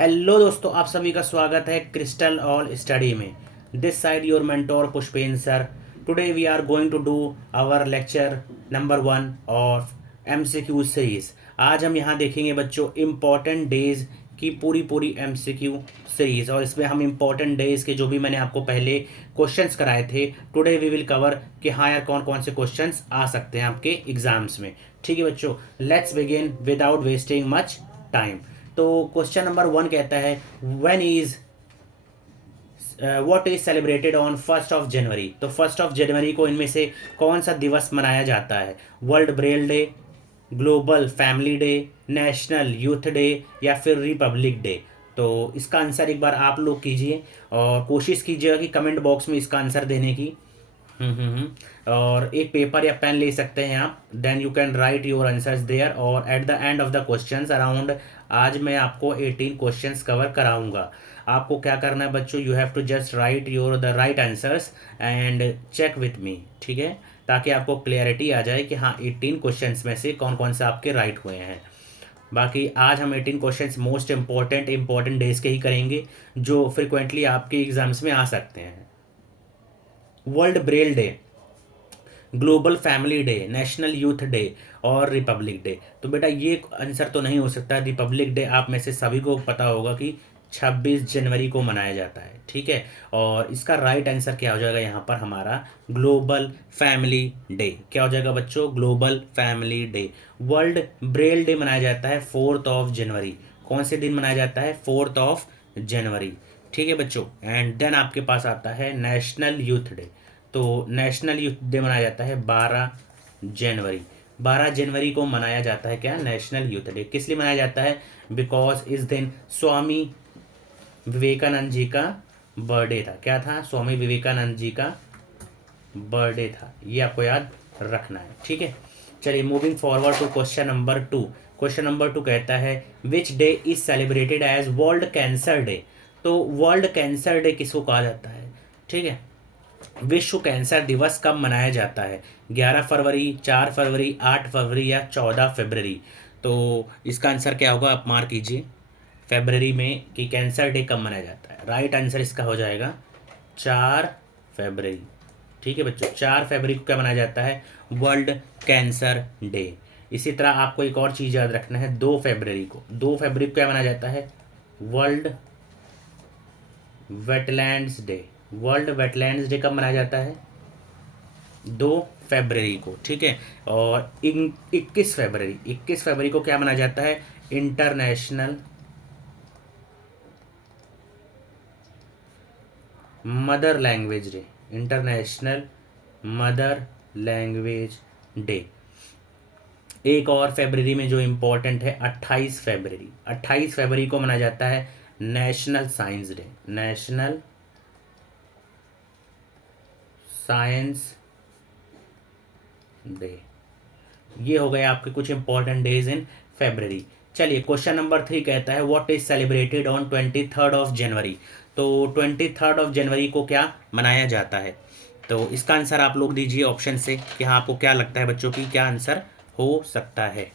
Hello दोस्तों, आप सभी का स्वागत है क्रिस्टल ऑल स्टडी में। This side your mentor Pushpen sir. Today we are going to do our lecture number 1 of MCQ series. आज हम यहाँ देखेंगे बच्चों इम्पॉर्टेंट डेज की पूरी पूरी एमसीक्यू सीरीज, और इसमें हम इम्पॉर्टेंट डेज के जो भी मैंने आपको पहले क्वेश्चंस कराए थे, टुडे वी विल कवर कि हाँ यार कौन कौन से क्वेश्चंस आ सकते हैं आपके एग्जाम्स में। ठीक है बच्चों, let's begin without wasting much time. तो क्वेश्चन नंबर 1 कहता है when is what is celebrated on 1 जनवरी। तो 1 जनवरी को इनमें से कौन सा दिवस मनाया जाता है? World Braille day, global family day, national youth day या फिर रिपब्लिक डे। तो इसका आंसर एक बार आप लोग कीजिए और कोशिश कीजिएगा कि कमेंट बॉक्स में इसका आंसर देने की। और एक पेपर या पेन ले सकते हैं आप, then you can write your answers there. और at the end of the questions around, आज मैं आपको 18 क्वेश्चंस कवर कराऊंगा। आपको क्या करना है बच्चों, you have to just write your the right answers and check with me, ठीक है, ताकि आपको क्लियरिटी आ जाए कि हाँ 18 क्वेश्चंस में से कौन कौन से आपके राइट हुए हैं। बाकी आज हम 18 क्वेश्चंस मोस्ट इंपॉर्टेंट डेज के ही करेंगे जो फ्रिक्वेंटली आपके एग्जाम्स में आ सकते हैं। World Braille day, global family day, national youth day और रिपब्लिक डे। तो बेटा ये आंसर तो नहीं हो सकता। रिपब्लिक डे आप में से सभी को पता होगा कि 26 जनवरी को मनाया जाता है, ठीक है। और इसका राइट आंसर क्या हो जाएगा यहाँ पर हमारा? Global family day. क्या हो जाएगा बच्चों? Global family day. World Braille day मनाया जाता है 4 जनवरी। कौन से दिन मनाया जाता है? 4 जनवरी, ठीक है बच्चों। एंड देन आपके पास आता है नेशनल यूथ डे। तो नेशनल यूथ डे मनाया जाता है 12 जनवरी। 12 जनवरी को मनाया जाता है क्या? National youth day. किस लिए मनाया जाता है? बिकॉज इस दिन स्वामी विवेकानंद जी का बर्थडे था। क्या था? स्वामी विवेकानंद जी का बर्थडे था। ये आपको याद रखना है, ठीक है। चलिए moving forward to question number 2। Question number 2 कहता है which day is celebrated as world cancer day. तो वर्ल्ड कैंसर डे किसको कहा जाता है? ठीक है, विश्व कैंसर दिवस कब मनाया जाता है? 11 फरवरी, 4 फरवरी, 8 फरवरी या 14 फरवरी। तो इसका आंसर क्या होगा? आप मार्क कीजिए फेबररी में कि कैंसर डे कब मनाया जाता है। राइट आंसर इसका हो जाएगा 4 फरवरी, ठीक है बच्चों। 4 फरवरी को क्या मनाया जाता है? World cancer day. इसी तरह आपको एक और चीज़ याद रखना है, 2 फरवरी को। 2 फरवरी को क्या मनाया जाता है? World wetlands day. World wetlands day कब मनाया जाता है? 2 फरवरी को, ठीक है। और 21 फरवरी को क्या मनाया जाता है? International mother language day. International mother language day. एक और फरवरी में जो इम्पोर्टेंट है, 28 फरवरी। 28 फरवरी को मनाया जाता है national science day. National science day. ये हो गए आपके कुछ इंपॉर्टेंट डेज इन फरवरी। चलिए क्वेश्चन नंबर 3 कहता है व्हाट इज सेलिब्रेटेड ऑन 23 जनवरी। तो 23 जनवरी को क्या मनाया जाता है? तो इसका आंसर आप लोग दीजिए ऑप्शन से कि हाँ आपको क्या लगता है बच्चों की क्या आंसर हो सकता है।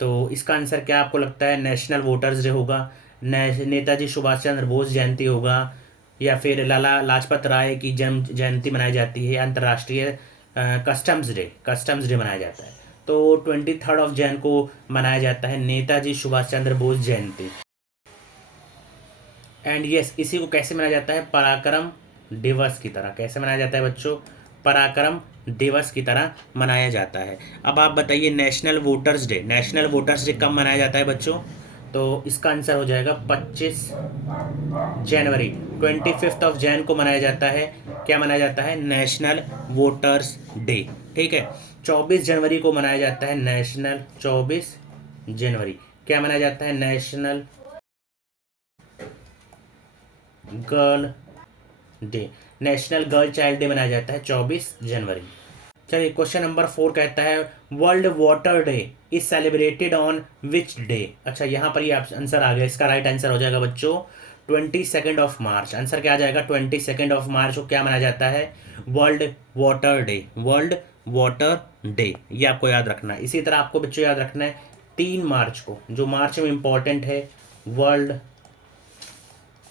तो इसका आंसर क्या आपको लगता है? नेशनल वोटर्स डे होगा, नेताजी सुभाष चंद्र बोस जयंती होगा, या फिर लाला लाजपत राय की जन्म जयंती मनाई जाती है, अंतर्राष्ट्रीय कस्टम्स डे मनाया जाता है। तो 23 जैन को मनाया जाता है नेताजी सुभाष चंद्र बोस जयंती। एंड यस, इसी को कैसे मनाया जाता है? पराक्रम दिवस की तरह। कैसे मनाया जाता है बच्चों? पराक्रम दिवस की तरह मनाया जाता है। अब आप बताइए national voters day. National voters day कब मनाया जाता है बच्चों? तो इसका आंसर हो जाएगा 25 जनवरी। 25 जैन को मनाया जाता है। क्या मनाया जाता है? नेशनल वोटर्स डे, ठीक है। 24 जनवरी को मनाया जाता है नेशनल 24 जनवरी। क्या मनाया जाता है? National girl day. National girl child day मनाया जाता है 24 जनवरी। चलिए क्वेश्चन नंबर 4 कहता है world water day is celebrated on which day. अच्छा यहाँ पर ये आंसर आ गया। इसका राइट आंसर हो जाएगा बच्चों 22 मार्च। आंसर क्या आ जाएगा? 22 मार्च को क्या मनाया जाता है? World water day. World water day, ये आपको याद रखना है। इसी तरह आपको बच्चों याद रखना है 3 मार्च को, जो मार्च में इंपॉर्टेंट है, world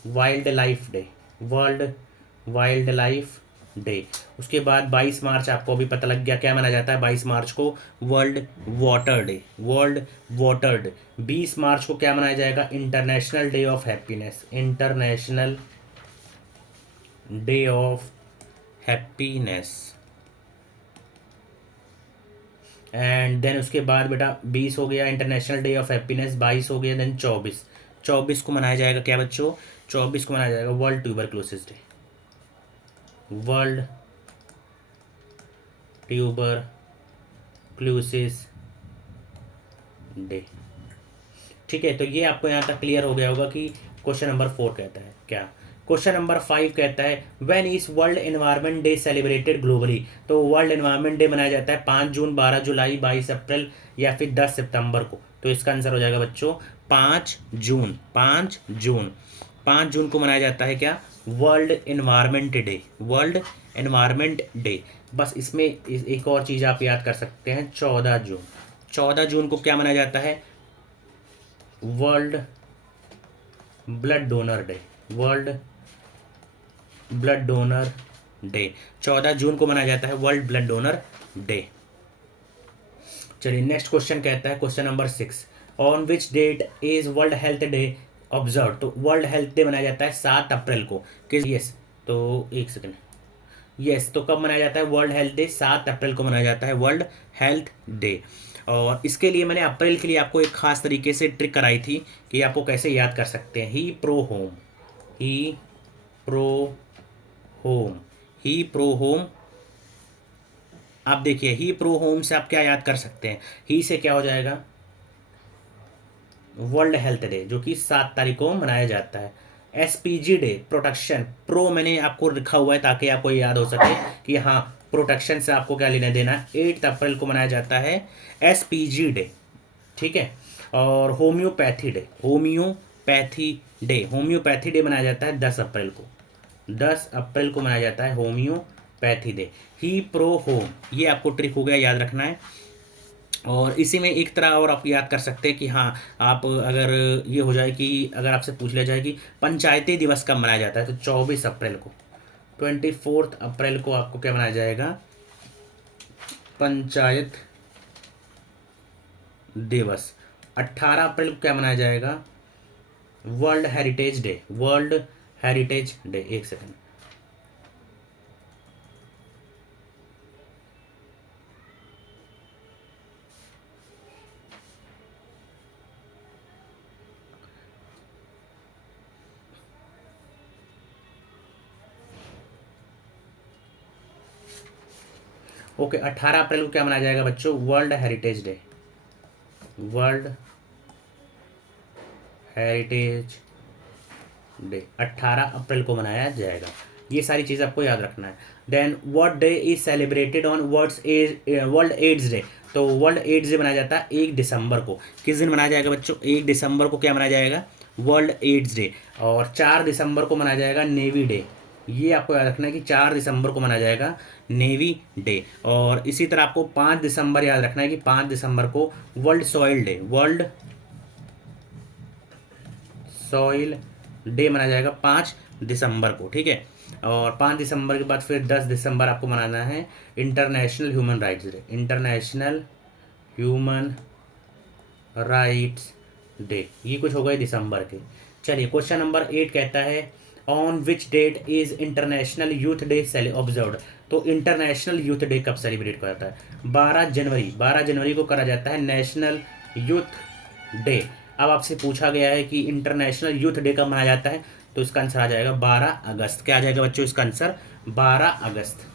wildlife day. World wildlife day. उसके बाद 22 मार्च आपको अभी पता लग गया क्या माना जाता है 22 मार्च को? World water day. World water day. 20 मार्च को क्या मनाया जाएगा? International day of happiness. International day of happiness. And then उसके बाद बेटा 20 हो गया इंटरनेशनल डे ऑफ हैप्पीनेस, 22 हो गया, देन 24 को मनाया जाएगा क्या बच्चों? 24 को मनाया जाएगा world tuberculosis day. World tuberculosis day. ठीक है, तो ये आपको यहाँ तक क्लियर हो गया होगा कि क्वेश्चन नंबर 4 कहता है क्या। क्वेश्चन नंबर 5 कहता है when is world environment day celebrated globally. तो वर्ल्ड एनवायरनमेंट डे मनाया जाता है 5 जून, 12 जुलाई, 22 अप्रैल या फिर 10 सितंबर को। तो इसका आंसर हो जाएगा बच्चों 5 जून। 5 जून को मनाया जाता है क्या? World environment day. World environment day. बस इसमें एक और चीज़ आप याद कर सकते हैं, 14 जून को क्या मनाया जाता है? World blood donor day. World blood donor day. 14 जून को मनाया जाता है वर्ल्ड ब्लड डोनर डे। चलिए नेक्स्ट क्वेश्चन कहता है question number 6, on which date is world health day observe. तो वर्ल्ड हेल्थ डे मनाया जाता है 7 अप्रैल को। किस? यस, तो एक सेकेंड। यस, तो कब मनाया जाता है वर्ल्ड हेल्थ डे? 7 अप्रैल को मनाया जाता है वर्ल्ड हेल्थ डे। और इसके लिए मैंने अप्रैल के लिए आपको एक खास तरीके से ट्रिक कराई थी कि आपको कैसे याद कर सकते हैं। ही प्रो होम। ही प्रो होम। ही प्रो होम। आप देखिए ही प्रो होम से आप क्या याद कर सकते हैं? ही से क्या हो जाएगा? वर्ल्ड हेल्थ डे, जो कि 7 तारीख को मनाया जाता है। SPG day, protection. प्रो मैंने आपको लिखा हुआ है ताकि आपको याद हो सके कि हाँ प्रोटेक्शन से आपको क्या लेना देना है। 8 अप्रैल को मनाया जाता है एसपीजी डे। ठीक है। और homeopathy day. Homeopathy day. Homeopathy day मनाया जाता है 10 अप्रैल को। 10 अप्रैल को मनाया जाता है होम्योपैथी डे। ही प्रो होम, ये आपको ट्रिक हो गया, याद रखना है। और इसी में एक तरह और आप याद कर सकते हैं कि हाँ आप अगर ये हो जाए कि अगर आपसे पूछ लिया जाए कि पंचायती दिवस कब मनाया जाता है, तो 24 अप्रैल को। 24 अप्रैल को आपको क्या मनाया जाएगा? पंचायत दिवस। 18 अप्रैल को क्या मनाया जाएगा? World heritage day. World heritage day. एक सेकंड। ओके, 18 अप्रैल को क्या मनाया जाएगा बच्चों? World heritage day. World heritage day 18 अप्रैल को मनाया जाएगा। ये सारी चीज़ आपको याद रखना है। Then what day is celebrated on world AIDS day. तो वर्ल्ड एड्स डे मनाया जाता है 1 दिसंबर को। किस दिन मनाया जाएगा बच्चों? 1 दिसंबर को क्या मनाया जाएगा? World AIDS day. और 4 दिसंबर को मनाया जाएगा नेवी डे। ये आपको याद रखना है कि 4 दिसंबर को मनाया जाएगा नेवी डे। और इसी तरह आपको 5 दिसंबर याद रखना है कि 5 दिसंबर को world soil day. World soil day मनाया जाएगा 5 दिसंबर को। ठीक है। और 5 दिसंबर के बाद फिर 10 दिसंबर आपको मनाना है international human rights day. International human rights day. ये कुछ हो गए दिसंबर के। चलिए क्वेश्चन नंबर 8 कहता है on which date is international youth day observed. तो इंटरनेशनल यूथ डे कब सेलिब्रेट किया जाता है? 12 जनवरी। 12 जनवरी को करा जाता है नेशनल यूथ डे। अब आपसे पूछा गया है कि इंटरनेशनल यूथ डे कब मनाया जाता है, तो इसका आंसर आ जाएगा 12 अगस्त। क्या आ जाएगा बच्चों इसका आंसर? 12 अगस्त।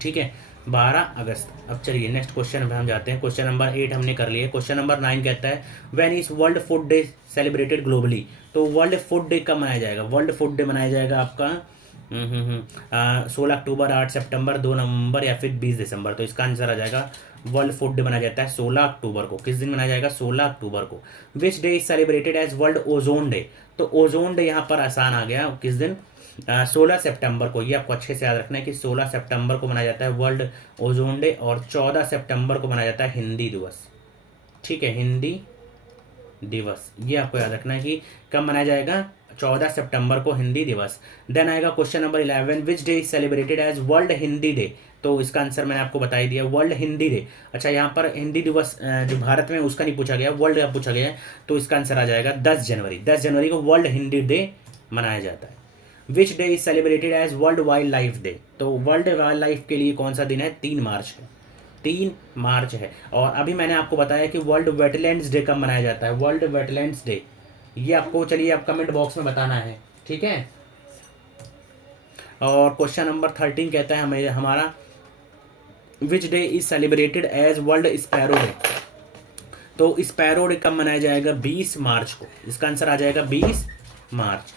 ठीक है, 12 अगस्त। अब चलिए नेक्स्ट क्वेश्चन पे हम जाते हैं। क्वेश्चन नंबर 8 हमने कर लिया। क्वेश्चन नंबर 9 कहता है when is world food day celebrated globally. तो वर्ल्ड फूड डे कब मनाया जाएगा? वर्ल्ड फूड डे मनाया जाएगा आपका 16 अक्टूबर, 8 सितंबर, 2 नवंबर या फिर 20 दिसंबर। तो इसका आंसर आ जाएगा वर्ल्ड फूड डे मनाया जाता है 16 अक्टूबर को। किस दिन मनाया जाएगा? 16 अक्टूबर को। Which day is celebrated as world ozone day? तो ओजोन डे यहाँ पर आसान आ गया, किस दिन? 16 सितंबर को। ये आपको अच्छे से याद रखना है कि 16 सितंबर को मनाया जाता है वर्ल्ड ओजोन डे, और 14 सितंबर को मनाया जाता है हिंदी दिवस। ठीक है, हिंदी दिवस, ये आपको याद रखना है कि कब मनाया जाएगा? 14 सितंबर को हिंदी दिवस। देन आएगा question number 11, which day is celebrated as world Hindi day? तो इसका आंसर मैंने आपको बता ही दिया, वर्ल्ड हिंदी डे। अच्छा, यहाँ पर हिंदी दिवस जो भारत में उसका नहीं पूछा गया, वर्ल्ड का पूछा गया है, तो इसका आंसर आ जाएगा 10 जनवरी। 10 जनवरी को वर्ल्ड हिंदी डे मनाया जाता है। Which day is celebrated as world wildlife day? तो वर्ल्ड वाइल्ड लाइफ के लिए कौन सा दिन है? 3 मार्च है, 3 मार्च है। और अभी मैंने आपको बताया कि वर्ल्ड वेटलैंड्स डे कब मनाया जाता है, वर्ल्ड वेटलैंड्स डे। ये आपको, चलिए, आप कमेंट बॉक्स में बताना है, ठीक है। और क्वेश्चन नंबर 13 कहता है हमें हमारा, which day is celebrated as world sparrow day? तो स्पैरो डे कब मनाया जाएगा? 20 मार्च को। इसका आंसर आ जाएगा 20 मार्च।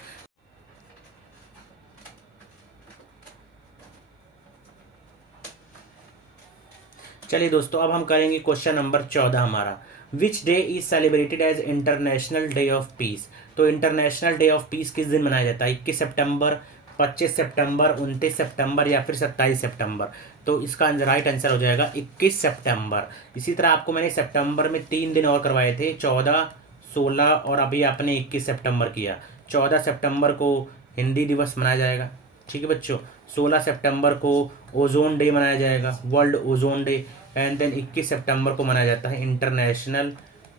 चलिए दोस्तों, अब हम करेंगे क्वेश्चन नंबर 14 हमारा, which day is celebrated as international day of peace? तो इंटरनेशनल डे ऑफ पीस किस दिन मनाया जाता है? 21 सितंबर, 25 सितंबर, 29 सितंबर या फिर 27 सितंबर? तो इसका राइट आंसर हो जाएगा 21 सितंबर। इसी तरह आपको मैंने सितंबर में 3 दिन और करवाए थे, 14, 16 और अभी आपने 21 सितंबर किया। 14 सितंबर को हिंदी दिवस मनाया जाएगा, ठीक है बच्चों। 16 सितंबर को ओजोन डे मनाया जाएगा, world ozone day. And then 21 सितंबर को मनाया जाता है इंटरनेशनल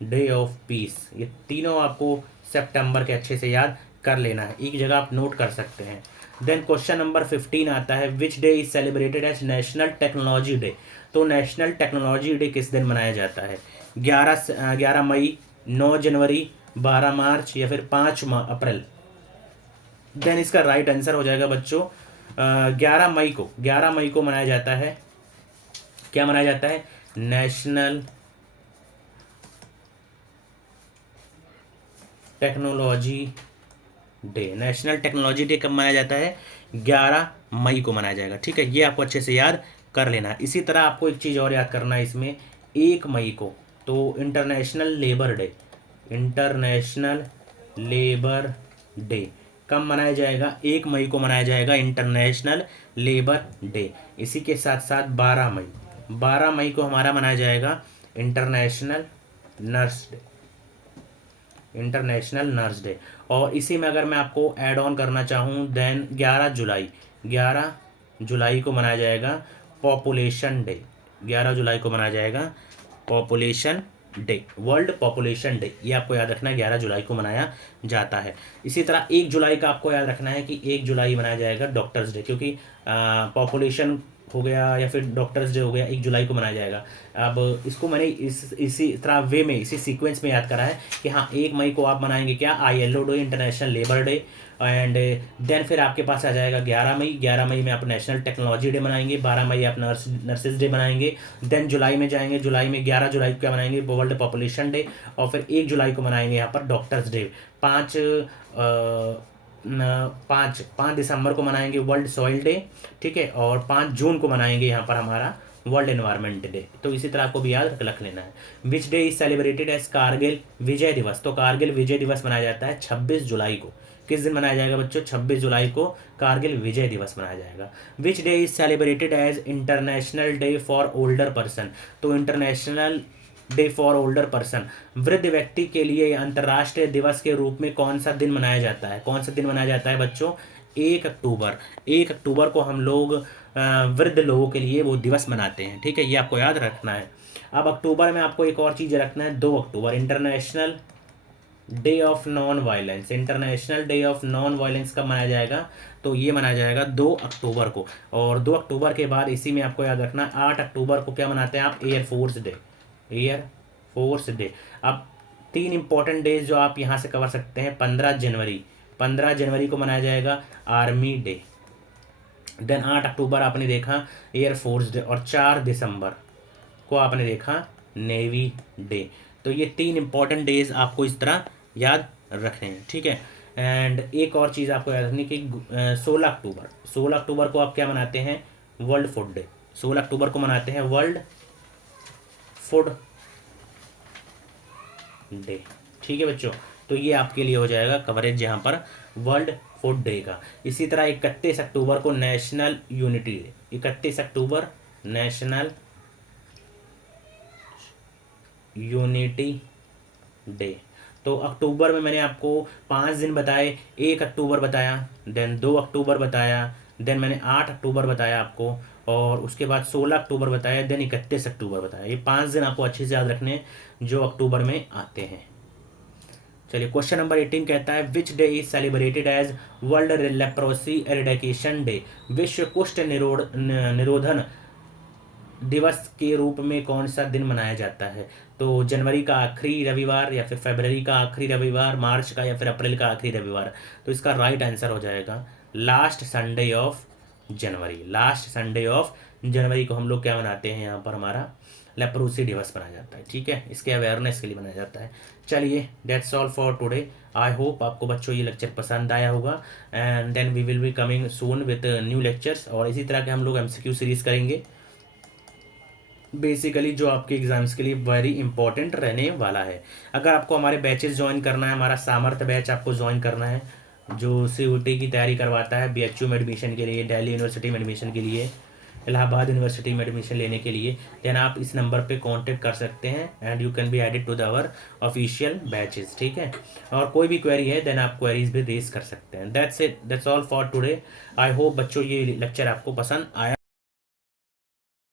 डे ऑफ पीस। ये तीनों आपको सितंबर के अच्छे से याद कर लेना है, एक जगह आप नोट कर सकते हैं। देन क्वेश्चन नंबर 15 आता है, which day is celebrated as national technology day? तो नेशनल टेक्नोलॉजी डे किस दिन मनाया जाता है? 11 मई, 9 जनवरी, 12 मार्च या फिर 5 अप्रैल? देन इसका राइट आंसर हो जाएगा बच्चों 11 मई को। 11 मई को मनाया जाता है, क्या मनाया जाता है? National technology day. National technology day कब मनाया जाता है? 11 मई को मनाया जाएगा, ठीक है। ये आपको अच्छे से याद कर लेना है। इसी तरह आपको एक चीज़ और याद करना है इसमें, 1 मई को तो international labour day. International labour day कब मनाया जाएगा? 1 मई को मनाया जाएगा इंटरनेशनल लेबर डे। इसी के साथ साथ 12 मई को हमारा मनाया जाएगा international nurse day. International nurse day. और इसी में अगर मैं आपको ऐड ऑन करना चाहूँ, देन 11 जुलाई को मनाया जाएगा पॉपुलेशन डे। 11 जुलाई को मनाया जाएगा population day, world population day. ये आपको याद रखना है, 11 जुलाई को मनाया जाता है। इसी तरह 1 जुलाई का आपको याद रखना है कि 1 जुलाई मनाया जाएगा डॉक्टर्स डे, क्योंकि पॉपुलेशन हो गया या फिर डॉक्टर्स डे हो गया, 1 जुलाई को मनाया जाएगा। अब इसको मैंने इसी तरह वे में, इसी सीक्वेंस में याद करा है कि हाँ, 1 मई को आप मनाएंगे क्या? ILO day, international labour day. And then फिर आपके पास आ जाएगा 11 मई में आप नेशनल टेक्नोलॉजी डे मनाएंगे। 12 मई आप नर्सेज डे मनाएंगे। देन जुलाई में जाएंगे, जुलाई में 11 जुलाई को क्या मनाएंगे? World population day. और फिर 1 जुलाई को मनाएंगे यहाँ पर डॉक्टर्स डे। 5 दिसंबर को मनाएंगे वर्ल्ड सॉइल डे, ठीक है। और 5 जून को मनाएंगे यहाँ पर हमारा वर्ल्ड एनवायरनमेंट डे। तो इसी तरह आपको भी याद रख लेना है। Which day is celebrated as Kargil Vijay Diwas? तो कारगिल विजय दिवस मनाया जाता है 26 जुलाई को। किस दिन मनाया जाएगा बच्चों? 26 जुलाई को कारगिल विजय दिवस मनाया जाएगा। Which day is celebrated as international day for older person? तो international day for older person, वृद्ध व्यक्ति के लिए अंतर्राष्ट्रीय दिवस के रूप में कौन सा दिन मनाया जाता है? कौन सा दिन मनाया जाता है बच्चों? 1 अक्टूबर। 1 अक्टूबर को हम लोग वृद्ध लोगों के लिए वो दिवस मनाते हैं, ठीक है। ये आपको याद रखना है। अब अक्टूबर में आपको एक और चीज़ रखना है, 2 October international day of non violence. International day of non violence कब मनाया जाएगा? तो ये मनाया जाएगा 2 अक्टूबर को। और 2 अक्टूबर के बाद इसी में आपको याद रखना, 8 अक्टूबर को क्या मनाते हैं आप? Air force day. Air force day. अब 3 इंपॉर्टेंट डेज जो आप यहाँ से कवर सकते हैं, 15 जनवरी को मनाया जाएगा आर्मी डे। देन 8 अक्टूबर आपने देखा एयरफोर्स डे, और 4 दिसंबर को आपने देखा नेवी डे। तो ये 3 इंपॉर्टेंट डेज आपको इस तरह याद रखने हैं, ठीक है। एंड एक और चीज़ आपको याद रखनी कि 16 अक्टूबर को आप क्या मनाते हैं? World food day. 16 अक्टूबर को मनाते हैं वर्ल्ड फूड डे। ठीक है बच्चों, तो ये आपके लिए हो जाएगा कवरेज यहाँ पर वर्ल्ड फूड डे का। इसी तरह 31 अक्टूबर को नेशनल यूनिटी डे, 31 अक्टूबर नेशनल यूनिटी डे। तो अक्टूबर में मैंने आपको 5 दिन बताए, 1 अक्टूबर बताया, देन 2 अक्टूबर बताया, देन मैंने 8 अक्टूबर बताया आपको, और उसके बाद 16 अक्टूबर बताया, देन 31 अक्टूबर बताया। ये 5 दिन आपको अच्छे से याद रखने हैं जो अक्टूबर में आते हैं। चलिए क्वेश्चन नंबर 18 कहता है which day is celebrated as world leprosy eradication day. विश्व कुष्ठ निरोधन दिवस के रूप में कौन सा दिन मनाया जाता है? तो जनवरी का आखिरी रविवार, या फिर फरवरी का आखिरी रविवार, मार्च का, या फिर अप्रैल का आखिरी रविवार। तो इसका राइट आंसर हो जाएगा last Sunday of January. Last Sunday of January को हम लोग क्या मनाते हैं, यहाँ पर हमारा लेप्रोसी दिवस मनाया जाता है। ठीक है, इसके अवेयरनेस के लिए मनाया जाता है। चलिए that's all for today. I hope आपको बच्चों ये लेक्चर पसंद आया होगा, and then we will be coming soon with new lectures. और इसी तरह के हम लोग एमसीक्यू सीरीज करेंगे, बेसिकली जो आपके एग्जाम्स के लिए वेरी इंपॉर्टेंट रहने वाला है। अगर आपको हमारे बैचेस ज्वाइन करना है, हमारा सामर्थ्य बैच आपको ज्वाइन करना है जो सीयूटी की तैयारी करवाता है, बीएचयू में एडमिशन के लिए, दिल्ली यूनिवर्सिटी में एडमिशन के लिए, इलाहाबाद यूनिवर्सिटी में एडमिशन लेने के लिए, देन आप इस नंबर पे कांटेक्ट कर सकते हैं and you can be added to the our official batches. ठीक है, और कोई भी क्वेरी है देन आप क्वेरीज भी रेज कर सकते हैं। That's it, that's all for today. I hope बच्चों ये लेक्चर आपको पसंद आया।